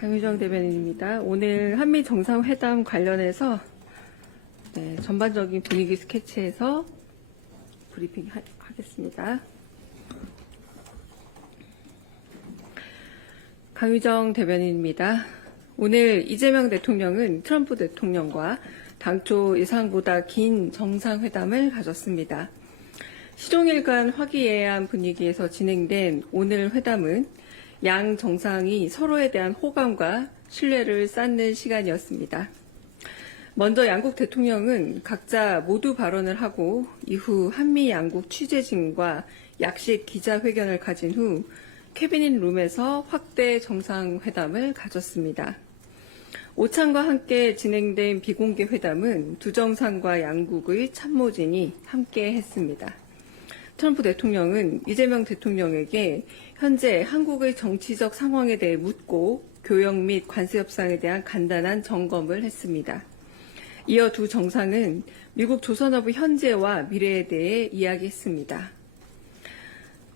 강유정 대변인입니다. 오늘 한미 정상회담 관련해서 전반적인 분위기 스케치에서 브리핑 하겠습니다. 강유정 대변인입니다. 오늘 이재명 대통령은 트럼프 대통령과 당초 예상보다 긴 정상회담을 가졌습니다. 시종일관 화기애애한 분위기에서 진행된 오늘 회담은 양 정상이 서로에 대한 호감과 신뢰를 쌓는 시간이었습니다. 먼저 양국 대통령은 각자 모두 발언을 하고 이후 한미 양국 취재진과 약식 기자회견을 가진 후 캐비닛 룸에서 확대 정상회담을 가졌습니다. 오찬과 함께 진행된 비공개 회담은 두 정상과 양국의 참모진이 함께 했습니다. 트럼프 대통령은 이재명 대통령에게 현재 한국의 정치적 상황에 대해 묻고 교역 및 관세 협상에 대한 간단한 점검을 했습니다. 이어 두 정상은 미국 조선업의 현재와 미래에 대해 이야기했습니다.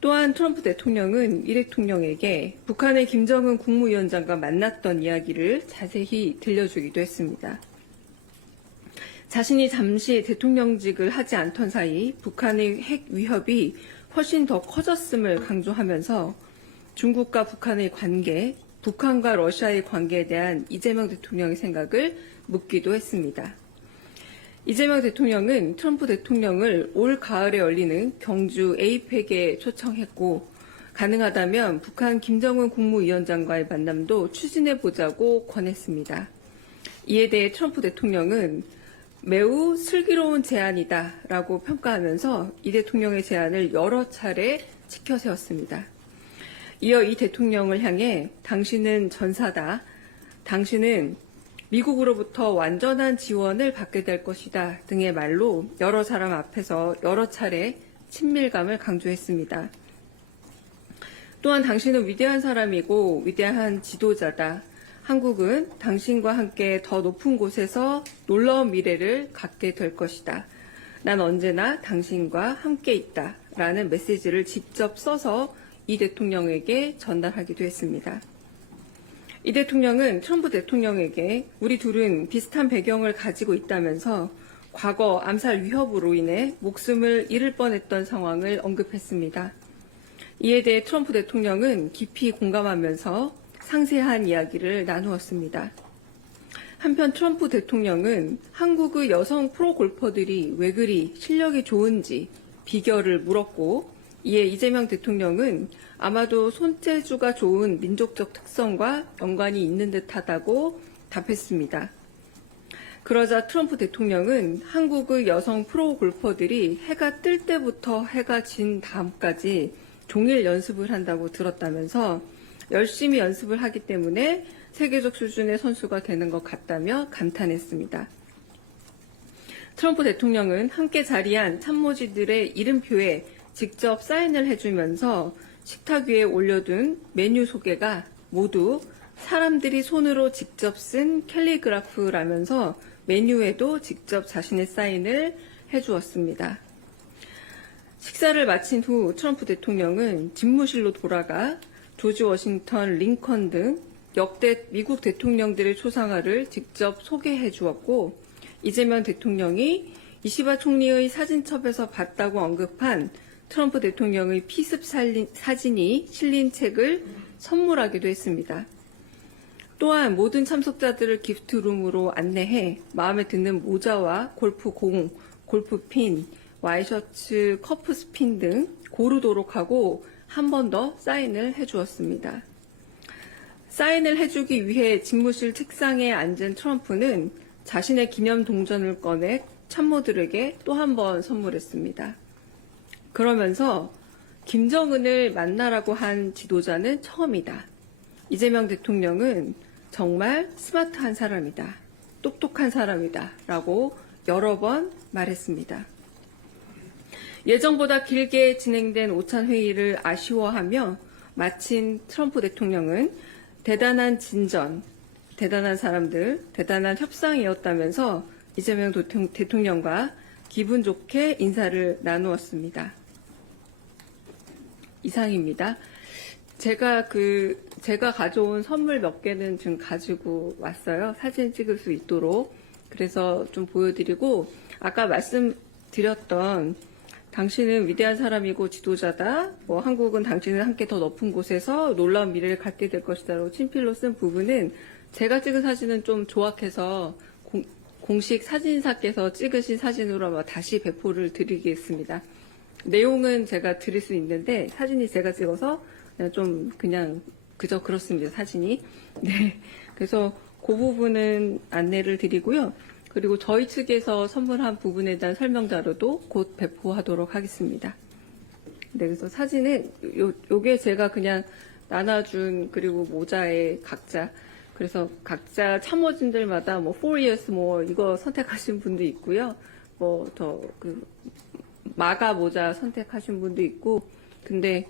또한 트럼프 대통령은 이 대통령에게 북한의 김정은 국무위원장과 만났던 이야기를 자세히 들려주기도 했습니다. 자신이 잠시 대통령직을 하지 않던 사이 북한의 핵 위협이 훨씬 더 커졌음을 강조하면서 중국과 북한의 관계, 북한과 러시아의 관계에 대한 이재명 대통령의 생각을 묻기도 했습니다. 이재명 대통령은 트럼프 대통령을 올 가을에 열리는 경주 에이펙에 초청했고 가능하다면 북한 김정은 국무위원장과의 만남도 추진해보자고 권했습니다. 이에 대해 트럼프 대통령은 매우 슬기로운 제안이다라고 평가하면서 이 대통령의 제안을 여러 차례 치켜세웠습니다. 이어 이 대통령을 향해 당신은 전사다, 당신은 미국으로부터 완전한 지원을 받게 될 것이다 등의 말로 여러 사람 앞에서 여러 차례 친밀감을 강조했습니다. 또한 당신은 위대한 사람이고 위대한 지도자다. 한국은 당신과 함께 더 높은 곳에서 놀라운 미래를 갖게 될 것이다. 난 언제나 당신과 함께 있다. 라는 메시지를 직접 써서 이 대통령에게 전달하기도 했습니다. 이 대통령은 트럼프 대통령에게 우리 둘은 비슷한 배경을 가지고 있다면서 과거 암살 위협으로 인해 목숨을 잃을 뻔했던 상황을 언급했습니다. 이에 대해 트럼프 대통령은 깊이 공감하면서 상세한 이야기를 나누었습니다. 한편 트럼프 대통령은 한국의 여성 프로골퍼들이 왜 그리 실력이 좋은지 비결을 물었고 이에 이재명 대통령은 아마도 손재주가 좋은 민족적 특성과 연관이 있는 듯하다고 답했습니다. 그러자 트럼프 대통령은 한국의 여성 프로골퍼들이 해가 뜰 때부터 해가 진 다음까지 종일 연습을 한다고 들었다면서 열심히 연습을 하기 때문에 세계적 수준의 선수가 되는 것 같다며 감탄했습니다. 트럼프 대통령은 함께 자리한 참모진들의 이름표에 직접 사인을 해주면서 식탁 위에 올려둔 메뉴 소개가 모두 사람들이 손으로 직접 쓴 캘리그라프라면서 메뉴에도 직접 자신의 사인을 해주었습니다. 식사를 마친 후 트럼프 대통령은 집무실로 돌아가 조지 워싱턴, 링컨 등 역대 미국 대통령들의 초상화를 직접 소개해 주었고 이재명 대통령이 이시바 총리의 사진첩에서 봤다고 언급한 트럼프 대통령의 피습 사진이 실린 책을 선물하기도 했습니다. 또한 모든 참석자들을 기프트룸으로 안내해 마음에 드는 모자와 골프공, 골프핀, 와이셔츠, 커프스핀 등 고르도록 하고 한 번 더 사인을 해주었습니다. 사인을 해주기 위해 집무실 책상에 앉은 트럼프는 자신의 기념 동전을 꺼내 참모들에게 또 한 번 선물했습니다. 그러면서 김정은을 만나라고 한 지도자는 처음이다. 이재명 대통령은 정말 스마트한 사람이다. 똑똑한 사람이다. 라고 여러 번 말했습니다. 예정보다 길게 진행된 오찬 회의를 아쉬워하며 마친 트럼프 대통령은 대단한 진전, 대단한 사람들, 대단한 협상이었다면서 이재명 대통령과 기분 좋게 인사를 나누었습니다. 이상입니다. 제가 가져온 선물 몇 개는 지금 가지고 왔어요. 사진 찍을 수 있도록. 그래서 좀 보여드리고, 아까 말씀드렸던 당신은 위대한 사람이고 지도자다. 뭐 한국은 당신을 함께 더 높은 곳에서 놀라운 미래를 갖게 될 것이다라고 친필로 쓴 부분은 제가 찍은 사진은 좀 조악해서 공식 사진사께서 찍으신 사진으로 아마 다시 배포를 드리겠습니다. 내용은 제가 드릴 수 있는데 사진이 제가 찍어서 그냥 그저 그렇습니다. 사진이. 네. 그래서 그 부분은 안내를 드리고요. 그리고 저희 측에서 선물한 부분에 대한 설명 자료도 곧 배포하도록 하겠습니다. 네, 그래서 사진은 요게 제가 그냥 나눠준 그리고 모자에 그래서 각자 참모진들마다 뭐 4 years more 이거 선택하신 분도 있고요. 뭐 마가 모자 선택하신 분도 있고, 근데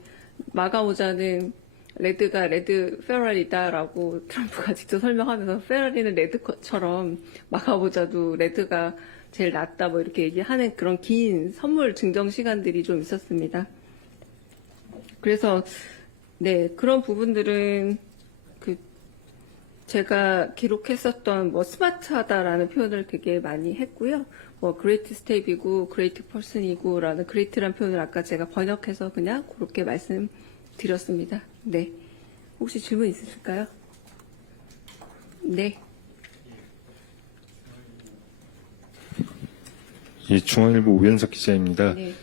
마가 모자는 레드가 레드 페라리다라고 트럼프가 직접 설명하면서 페라리는 레드처럼 마가 모자도 레드가 제일 낫다 뭐 이렇게 얘기하는 그런 긴 선물 증정 시간들이 좀 있었습니다. 그래서 네, 그런 부분들은 제가 기록했었던 뭐 스마트하다라는 표현을 되게 많이 했고요. 뭐 그레이트 스텝이고 그레이트 퍼슨이고라는 그레이트란 표현을 아까 제가 번역해서 그냥 그렇게 말씀드렸습니다. 네. 혹시 질문 있으실까요? 네. 예, 중앙일보 오현석 기자입니다. 네.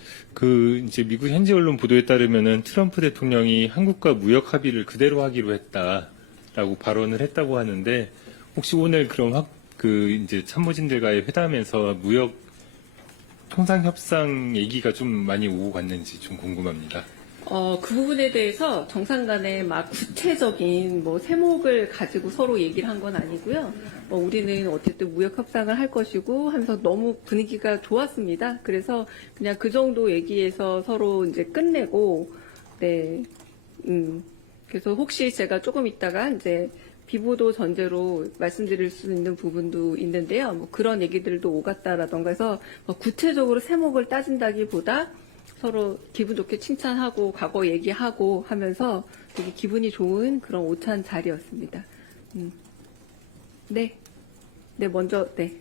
이제 미국 현지 언론 보도에 따르면은 트럼프 대통령이 한국과 무역 합의를 그대로 하기로 했다라고 발언을 했다고 하는데, 혹시 오늘 그럼 이제 참모진들과의 회담에서 무역 통상 협상 얘기가 좀 많이 오고 갔는지 좀 궁금합니다. 그 부분에 대해서 정상 간에 막 구체적인 뭐 세목을 가지고 서로 얘기를 한 건 아니고요. 우리는 어쨌든 무역 협상을 할 것이고 하면서 너무 분위기가 좋았습니다. 그래서 그냥 그 정도 얘기해서 서로 이제 끝내고, 네. 그래서 혹시 제가 조금 있다가 이제 비보도 전제로 말씀드릴 수 있는 부분도 있는데요. 뭐 그런 얘기들도 오갔다라던가 해서 구체적으로 세목을 따진다기보다 서로 기분 좋게 칭찬하고 과거 얘기하고 하면서 되게 기분이 좋은 그런 오찬 자리였습니다. 네. 네, 먼저, 네.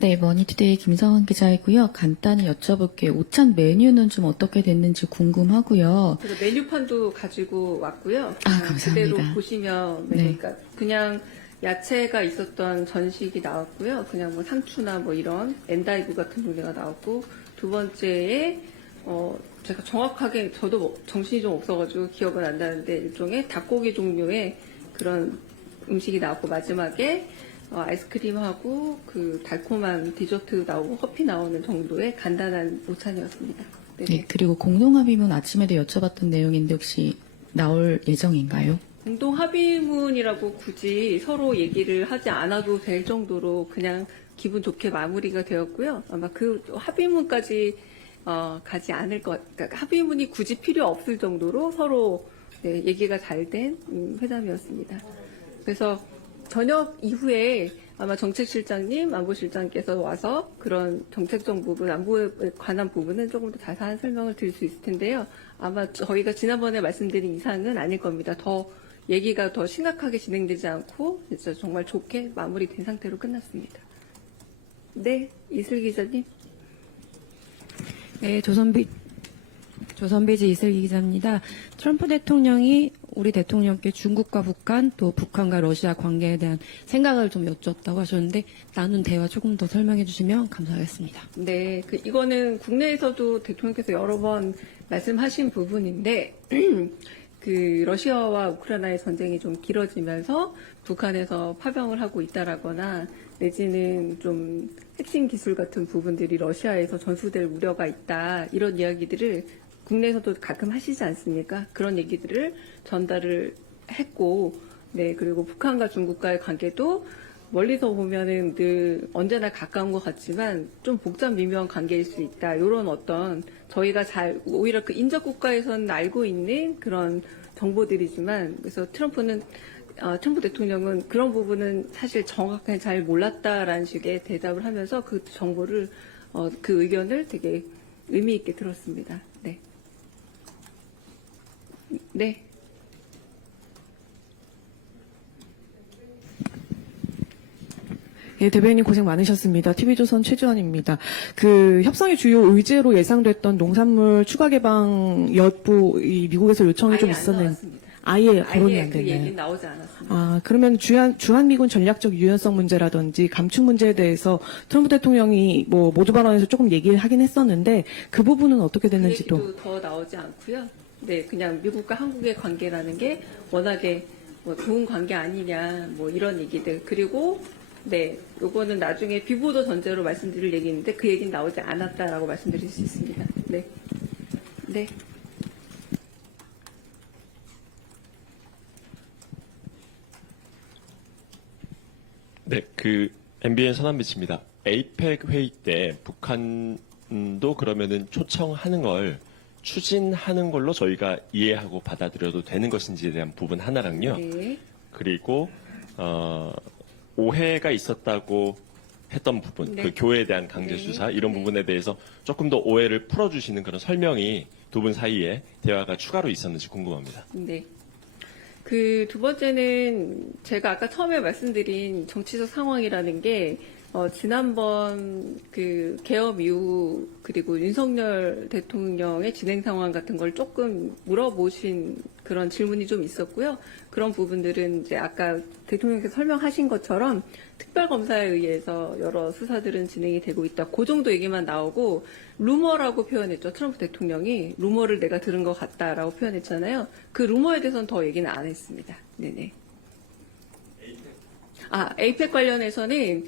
네, 머니투데이 김성은 기자이고요. 간단히 여쭤볼게요. 오찬 메뉴는 좀 어떻게 됐는지 궁금하고요. 그래서 메뉴판도 가지고 왔고요. 감사합니다. 그대로 보시면 메뉴가 그냥 야채가 있었던 전식이 나왔고요. 그냥 뭐 상추나 뭐 이런 엔다이브 같은 종류가 나왔고, 두 번째에 제가 정확하게 저도 정신이 좀 없어가지고 기억은 안 나는데 일종의 닭고기 종류의 그런 음식이 나왔고, 마지막에 아이스크림하고 그 달콤한 디저트 나오고 커피 나오는 정도의 간단한 오찬이었습니다. 네, 그리고 공동합의문 아침에도 여쭤봤던 내용인데 혹시 나올 예정인가요? 공동 합의문이라고 굳이 서로 얘기를 하지 않아도 될 정도로 그냥 기분 좋게 마무리가 되었고요. 아마 그 합의문까지 가지 않을 그러니까 합의문이 굳이 필요 없을 정도로 서로 얘기가 잘 된 회담이었습니다. 그래서 저녁 이후에 아마 정책실장님, 안보실장께서 와서 그런 정책적 부분, 안보에 관한 부분은 조금 더 자세한 설명을 드릴 수 있을 텐데요. 아마 저희가 지난번에 말씀드린 이상은 아닐 겁니다. 얘기가 더 심각하게 진행되지 않고 진짜 정말 좋게 마무리된 상태로 끝났습니다. 네, 이슬 기자님. 네, 조선비즈 이슬기 기자입니다. 트럼프 대통령이 우리 대통령께 중국과 북한, 또 북한과 러시아 관계에 대한 생각을 좀 여쭙었다고 하셨는데, 나눈 대화 조금 더 설명해 주시면 감사하겠습니다. 네, 이거는 국내에서도 대통령께서 여러 번 말씀하신 부분인데, 러시아와 우크라이나의 전쟁이 좀 길어지면서 북한에서 파병을 하고 있다라거나 내지는 좀 핵심 기술 같은 부분들이 러시아에서 전수될 우려가 있다, 이런 이야기들을 국내에서도 가끔 하시지 않습니까? 그런 얘기들을 전달을 했고, 네, 그리고 북한과 중국과의 관계도 멀리서 보면은 늘 언제나 가까운 것 같지만 좀 복잡 미묘한 관계일 수 있다. 이런 저희가 오히려 그 인접 국가에서는 알고 있는 그런 정보들이지만, 그래서 트럼프 대통령은 그런 부분은 사실 정확하게 잘 몰랐다라는 식의 대답을 하면서 그 정보를, 그 의견을 되게 의미 있게 들었습니다. 네. 네. 예, 대변인 고생 많으셨습니다. TV조선 최주환입니다. 그 협상의 주요 의제로 예상됐던 농산물 추가 개방 여부 이 미국에서 요청이 좀 아예 안 있었는데 나왔습니다. 아예 거론이 아예 안 그 얘기는 됐나요? 나오지 않았습니다. 아, 그러면 주한미군 전략적 유연성 문제라든지 감축 문제에 대해서 트럼프 대통령이 뭐 모두 발언에서 조금 얘기를 하긴 했었는데 그 부분은 어떻게 그 됐는지도 얘기도 더 나오지 않고요. 네, 그냥 미국과 한국의 관계라는 게 워낙에 뭐 좋은 관계 아니냐, 뭐 이런 얘기들. 그리고 네, 요거는 나중에 비보도 전제로 말씀드릴 얘기인데 그 얘기는 나오지 않았다라고 말씀드릴 수 있습니다. 네, 네. 네, MBN 서남비치입니다. 에이펙 회의 때 북한도 그러면은 초청하는 걸 추진하는 걸로 저희가 이해하고 받아들여도 되는 것인지에 대한 부분 하나랑요. 네. 그리고 오해가 있었다고 했던 부분, 네. 그 교회에 대한 강제 수사 이런 네. 부분에 대해서 조금 더 오해를 풀어주시는 그런 설명이 두 분 사이에 대화가 추가로 있었는지 궁금합니다. 네. 그 두 번째는 제가 아까 처음에 말씀드린 정치적 상황이라는 게 지난번 그 개업 이후 그리고 윤석열 대통령의 진행 상황 같은 걸 조금 물어보신 그런 질문이 좀 있었고요. 그런 부분들은 이제 아까 대통령께서 설명하신 것처럼 특별검사에 의해서 여러 수사들은 진행이 되고 있다. 그 정도 얘기만 나오고 루머라고 표현했죠. 트럼프 대통령이 루머를 내가 들은 것 같다라고 표현했잖아요. 그 루머에 대해서는 더 얘기는 안 했습니다. 네네. 에이펙 관련해서는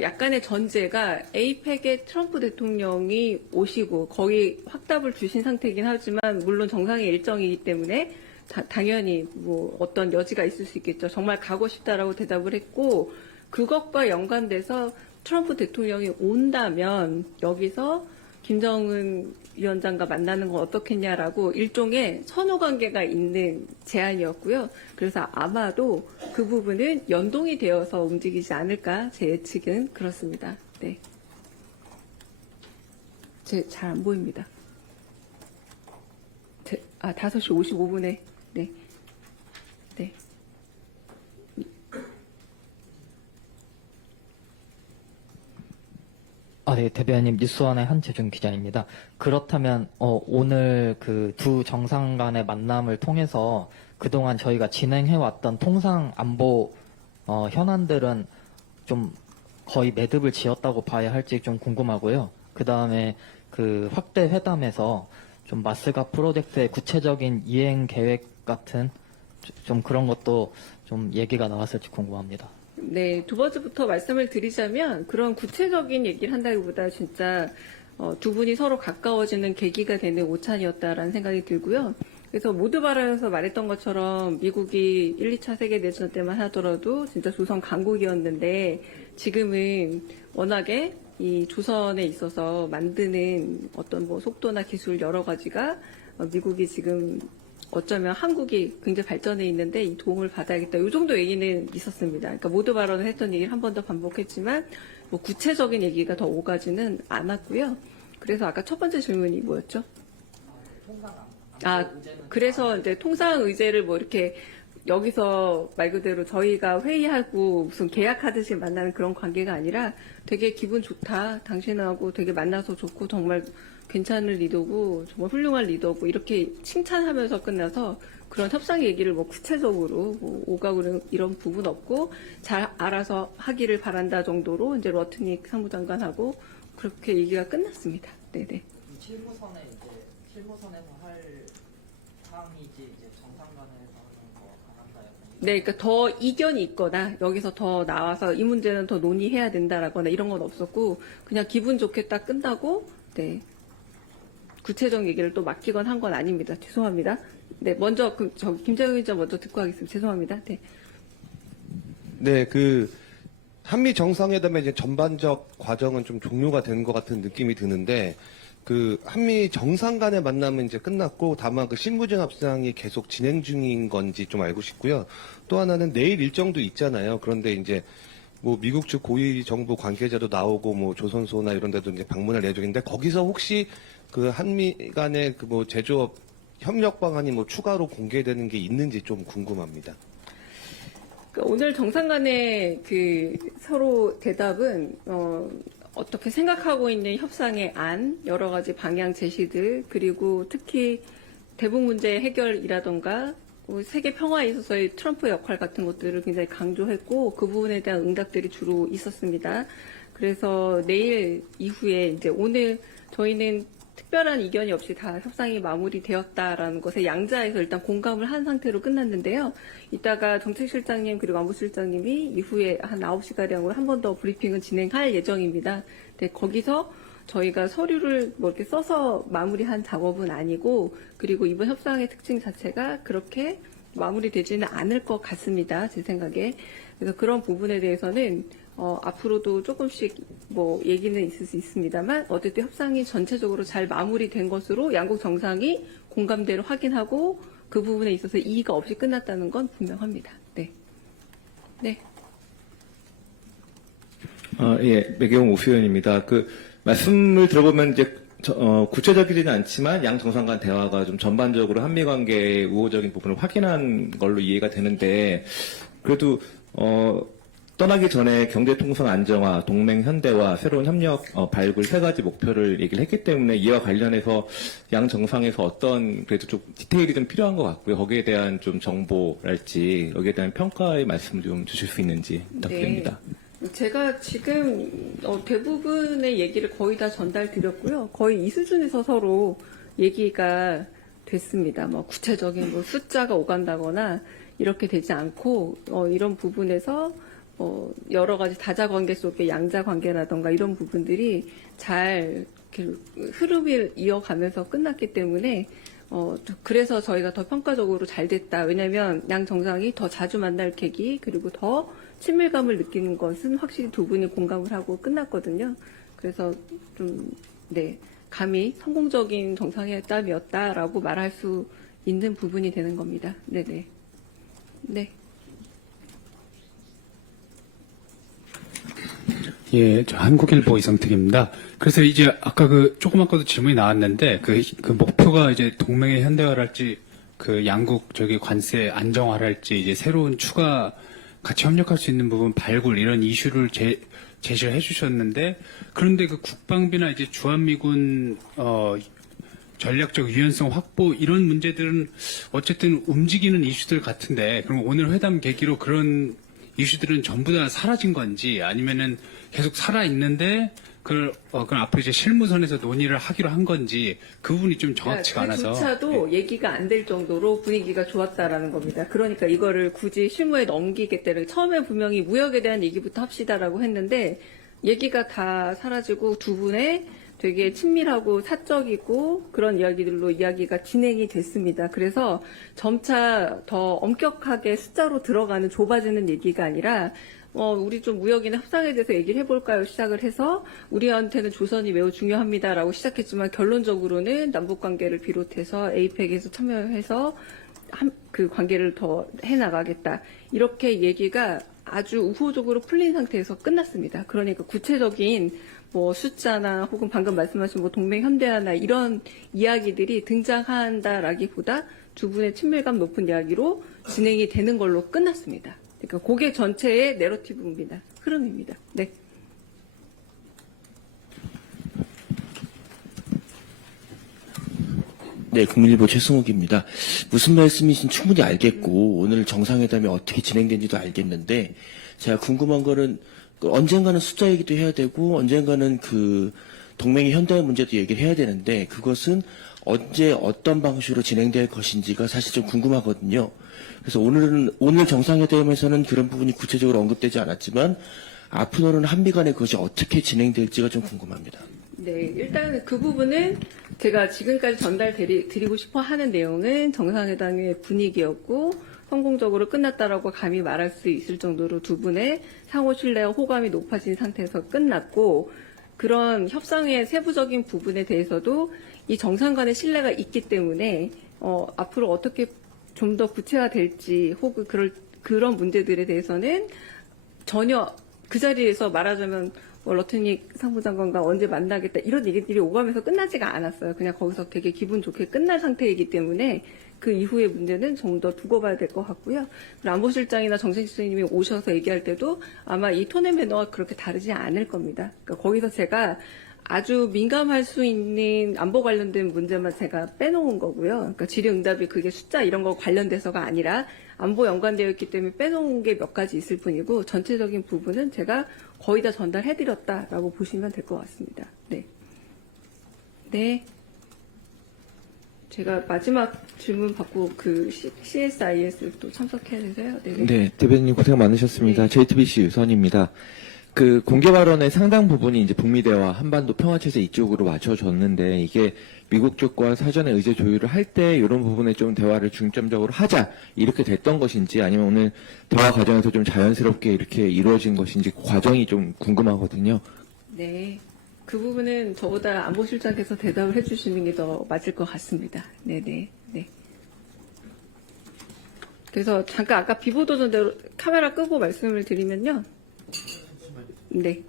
약간의 전제가 에이펙에 트럼프 대통령이 오시고 거의 확답을 주신 상태이긴 하지만 물론 정상의 일정이기 때문에 당연히 뭐 어떤 여지가 있을 수 있겠죠. 정말 가고 싶다라고 대답을 했고 그것과 연관돼서 트럼프 대통령이 온다면 여기서 김정은 위원장과 만나는 건 어떻겠냐라고 일종의 선후관계가 있는 제안이었고요. 그래서 아마도 그 부분은 연동이 되어서 움직이지 않을까 제 예측은 그렇습니다. 네. 잘 안 보입니다. 5시 55분에 네. 네. 네, 대변인 뉴스원의 한재준 기자입니다. 그렇다면 오늘 그 두 정상 간의 만남을 통해서 그동안 저희가 진행해왔던 통상 안보 현안들은 좀 거의 매듭을 지었다고 봐야 할지 좀 궁금하고요. 그 다음에 그 확대 회담에서 좀 마스가 프로젝트의 구체적인 이행 계획 같은 좀 그런 것도 좀 얘기가 나왔을지 궁금합니다. 네, 두 번째부터 말씀을 드리자면 그런 구체적인 얘기를 한다기보다 진짜 두 분이 서로 가까워지는 계기가 되는 오찬이었다라는 생각이 들고요. 그래서 모두 발언에서 말했던 것처럼 미국이 1, 2차 세계대전 때만 하더라도 진짜 조선 강국이었는데 지금은 워낙에 이 조선에 있어서 만드는 어떤 뭐 속도나 기술 여러 가지가 미국이 지금 어쩌면 한국이 굉장히 발전해 있는데 이 도움을 받아야겠다. 이 정도 얘기는 있었습니다. 그러니까 모두 발언을 했던 얘기를 한 번 더 반복했지만 뭐 구체적인 얘기가 더 오가지는 않았고요. 그래서 아까 첫 번째 질문이 뭐였죠? 그래서 이제 통상 의제를 뭐 이렇게 여기서 말 그대로 저희가 회의하고 무슨 계약하듯이 만나는 그런 관계가 아니라 되게 기분 좋다. 당신하고 되게 만나서 좋고 정말 괜찮은 리더고 정말 훌륭한 리더고 이렇게 칭찬하면서 끝나서 그런 협상 얘기를 뭐 구체적으로 뭐 오가고 이런 부분 없고 잘 알아서 하기를 바란다 정도로 이제 러트닉 사무장관하고 그렇게 얘기가 끝났습니다. 네네. 실무선에서 할 사항이지 이제 정상간에서 하는 거가 한다요. 네, 그러니까 더 이견이 있거나 여기서 더 나와서 이 문제는 더 논의해야 된다라거나 이런 건 없었고 그냥 기분 좋게 딱 끝나고 네. 구체적 얘기를 또 맡기건 한 건 아닙니다. 죄송합니다. 네, 먼저 김재우 기자 먼저 듣고 하겠습니다. 죄송합니다. 네. 네, 한미 정상회담의 이제 전반적 과정은 좀 종료가 된 것 같은 느낌이 드는데 한미 정상 간의 만남은 이제 끝났고 다만 실무진 협상이 계속 진행 중인 건지 좀 알고 싶고요. 또 하나는 내일 일정도 있잖아요. 그런데 이제 뭐 미국 측 고위 정부 관계자도 나오고 뭐 조선소나 이런 데도 이제 방문할 예정인데 거기서 혹시 그 한미 간의 그 뭐 제조업 협력 방안이 뭐 추가로 공개되는 게 있는지 좀 궁금합니다. 그러니까 오늘 정상 간의 그 서로 대답은 어떻게 생각하고 있는 협상의 안, 여러 가지 방향 제시들, 그리고 특히 대북 문제 해결이라던가 세계 평화에 있어서의 트럼프 역할 같은 것들을 굉장히 강조했고 그 부분에 대한 응답들이 주로 있었습니다. 그래서 내일 이후에 이제 오늘 저희는 특별한 이견이 없이 다 협상이 마무리되었다라는 것에 양자에서 일단 공감을 한 상태로 끝났는데요. 이따가 정책실장님 그리고 안보실장님이 이후에 한 9시가량으로 한 번 더 브리핑을 진행할 예정입니다. 근데 거기서 저희가 서류를 뭐 이렇게 써서 마무리한 작업은 아니고 그리고 이번 협상의 특징 자체가 그렇게 마무리되지는 않을 것 같습니다. 제 생각에. 그래서 그런 부분에 대해서는 앞으로도 조금씩 뭐 얘기는 있을 수 있습니다만 어쨌든 협상이 전체적으로 잘 마무리된 것으로 양국 정상이 공감대를 확인하고 그 부분에 있어서 이의가 없이 끝났다는 건 분명합니다. 네. 네. 예, 매경 오수연입니다. 말씀을 들어보면 이제 구체적이지는 않지만 양 정상 간 대화가 좀 전반적으로 한미 관계의 우호적인 부분을 확인한 걸로 이해가 되는데 그래도 떠나기 전에 경제통상 안정화, 동맹 현대화, 새로운 협력 발굴 세 가지 목표를 얘기를 했기 때문에 이와 관련해서 양 정상에서 어떤 그래도 좀 디테일이 좀 필요한 것 같고요. 거기에 대한 좀 정보랄지 여기에 대한 평가의 말씀을 좀 주실 수 있는지 부탁드립니다. 네. 제가 지금 대부분의 얘기를 거의 다 전달드렸고요. 거의 이 수준에서 서로 얘기가 됐습니다. 뭐 구체적인 뭐 숫자가 오간다거나 이렇게 되지 않고 이런 부분에서 여러 가지 다자관계 속의 양자관계라던가 이런 부분들이 잘 이렇게 흐름을 이어가면서 끝났기 때문에 그래서 저희가 더 평가적으로 잘 됐다. 왜냐하면 양 정상이 더 자주 만날 계기 그리고 더 친밀감을 느끼는 것은 확실히 두 분이 공감을 하고 끝났거든요. 그래서 좀 감히 성공적인 정상회담이었다라고 말할 수 있는 부분이 되는 겁니다. 네네. 네. 예, 저 한국일보 이성택입니다. 그래서 이제 아까 조금 아까도 질문이 나왔는데 그 목표가 이제 동맹의 현대화랄지 양국 관세 안정화랄지 이제 새로운 추가 같이 협력할 수 있는 부분 발굴 이런 이슈를 제시를 해주셨는데 그런데 국방비나 이제 주한미군 전략적 유연성 확보 이런 문제들은 어쨌든 움직이는 이슈들 같은데 그럼 오늘 회담 계기로 그런 이슈들은 전부 다 사라진 건지 아니면은 계속 살아 있는데 그럼 앞으로 이제 실무선에서 논의를 하기로 한 건지 그 부분이 좀 정확치가 않아서 그조차도 얘기가 안 될 정도로 분위기가 좋았다라는 겁니다. 그러니까 이거를 굳이 실무에 넘기겠다는 처음에 분명히 무역에 대한 얘기부터 합시다라고 했는데 얘기가 다 사라지고 두 분의 되게 친밀하고 사적이고 그런 이야기들로 이야기가 진행이 됐습니다. 그래서 점차 더 엄격하게 숫자로 들어가는 좁아지는 얘기가 아니라 우리 좀 무역이나 협상에 대해서 얘기를 해볼까요? 시작을 해서 우리한테는 조선이 매우 중요합니다라고 시작했지만 결론적으로는 남북관계를 비롯해서 에이펙에서 참여해서 그 관계를 더 해나가겠다. 이렇게 얘기가 아주 우호적으로 풀린 상태에서 끝났습니다. 그러니까 구체적인 뭐 숫자나 혹은 방금 말씀하신 뭐 동맹 현대화나 이런 이야기들이 등장한다라기보다 두 분의 친밀감 높은 이야기로 진행이 되는 걸로 끝났습니다. 그러니까 그게 전체의 내러티브입니다. 흐름입니다. 네. 네, 국민일보 최승욱입니다. 무슨 말씀이신지 충분히 알겠고 오늘 정상회담이 어떻게 진행된지도 알겠는데 제가 궁금한 거는 언젠가는 숫자 얘기도 해야 되고 언젠가는 동맹의 현대화 문제도 얘기를 해야 되는데 그것은 언제 어떤 방식으로 진행될 것인지가 사실 좀 궁금하거든요. 그래서 오늘 정상회담에서는 그런 부분이 구체적으로 언급되지 않았지만 앞으로는 한미 간에 그것이 어떻게 진행될지가 좀 궁금합니다. 네, 일단 그 부분은 제가 지금까지 전달드리고 싶어 하는 내용은 정상회담의 분위기였고 성공적으로 끝났다라고 감히 말할 수 있을 정도로 두 분의 상호 신뢰와 호감이 높아진 상태에서 끝났고 그런 협상의 세부적인 부분에 대해서도 이 정상 간의 신뢰가 있기 때문에 앞으로 어떻게 좀 더 구체화될지 혹은 그런 문제들에 대해서는 전혀 그 자리에서 말하자면 뭐 러트닉 상부장관과 언제 만나겠다 이런 얘기들이 오가면서 끝나지가 않았어요. 그냥 거기서 되게 기분 좋게 끝날 상태이기 때문에 그 이후의 문제는 좀 더 두고 봐야 될 것 같고요. 그리고 안보실장이나 정책실장님이 오셔서 얘기할 때도 아마 이 톤의 매너가 그렇게 다르지 않을 겁니다. 그러니까 거기서 제가 아주 민감할 수 있는 안보 관련된 문제만 제가 빼놓은 거고요. 그러니까 질의응답이 그게 숫자 이런 거 관련돼서가 아니라 안보 연관되어 있기 때문에 빼놓은 게 몇 가지 있을 뿐이고 전체적인 부분은 제가 거의 다 전달해드렸다라고 보시면 될 것 같습니다. 네. 네. 제가 마지막 질문 받고 그 CSIS 또 참석해야 돼서요. 네. 네, 대변인님 고생 많으셨습니다. 네. JTBC 유선입니다. 그 공개 발언의 상당 부분이 이제 북미 대화, 한반도 평화체제 이쪽으로 맞춰졌는데 이게 미국 쪽과 사전에 의제 조율을 할 때 이런 부분에 좀 대화를 중점적으로 하자 이렇게 됐던 것인지 아니면 오늘 대화 과정에서 좀 자연스럽게 이렇게 이루어진 것인지 그 과정이 좀 궁금하거든요. 네. 그 부분은 저보다 안보실장께서 대답을 해주시는 게 더 맞을 것 같습니다. 네네. 네. 그래서 잠깐 아까 비보도전대로 카메라 끄고 말씀을 드리면요. 네.